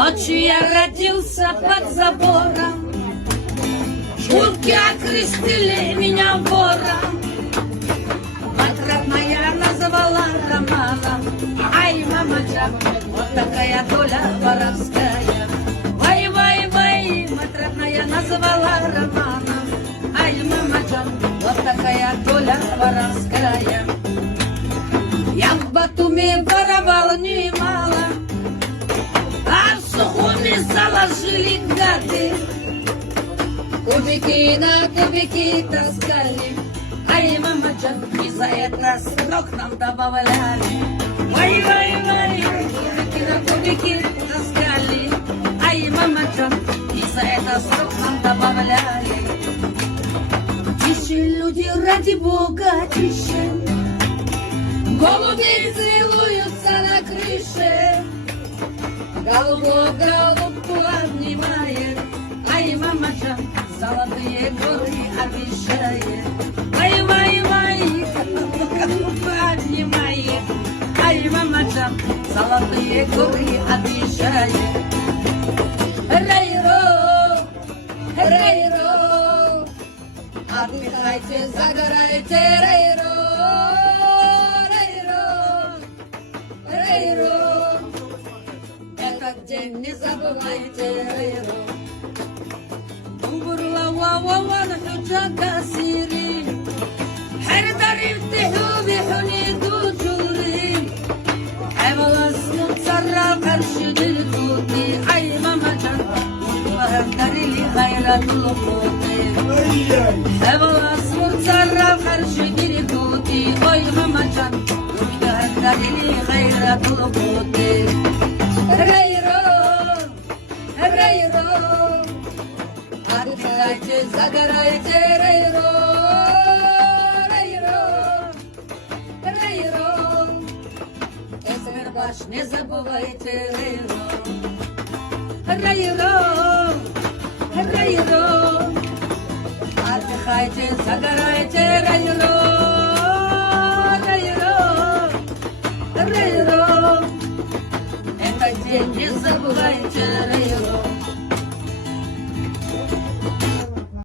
Ночью я родился под забором, Шутки окрестили меня вором. Мать родная назвала Романом. Ай, мамочка, вот такая доля воровская. Вай, вай, вай, мать родная назвала Романом. Ай, мамочка, вот такая доля воровская. Я в Батуми воровал немало, а в Сухуми заложили гады. Кубики на кубики таскали, ай, мамочка, и за это срок нам добавляли. Вай, вай, вай, кубики на кубики таскали, ай, мамочка, и за это срок нам добавляли. Тише, люди, ради Бога, тише, голуби целуются на крыше, голубок голубку обнимает, ай, мамочка, золотые горы обещает. Ай, вай, вай, голубку обнимает, ай, мамочка, золотые горы обещает. Рейро, рейро, отдыхайте, загорайте, рейро. Этот день не забывайте, рейро. Умбурла ва-ва-ва нахуджака сири, حردر افتحوا بحنيدو جوري. حيولا سموت سرا قرش دلتوتي. أي ماما جان وهدري لي غير الخوتي. حيولا سموت سرا قرش دلتوتي. أي ماما جان وهدري لي غير الخوتي. ريرو ريرو отдыхайте, загорайте, рейро, рейро, рейро. Эсмербаш, не забывайте, рейро, рейро, рейро. Отдыхайте, загорайте, рейро, рейро, рейро. Этот день не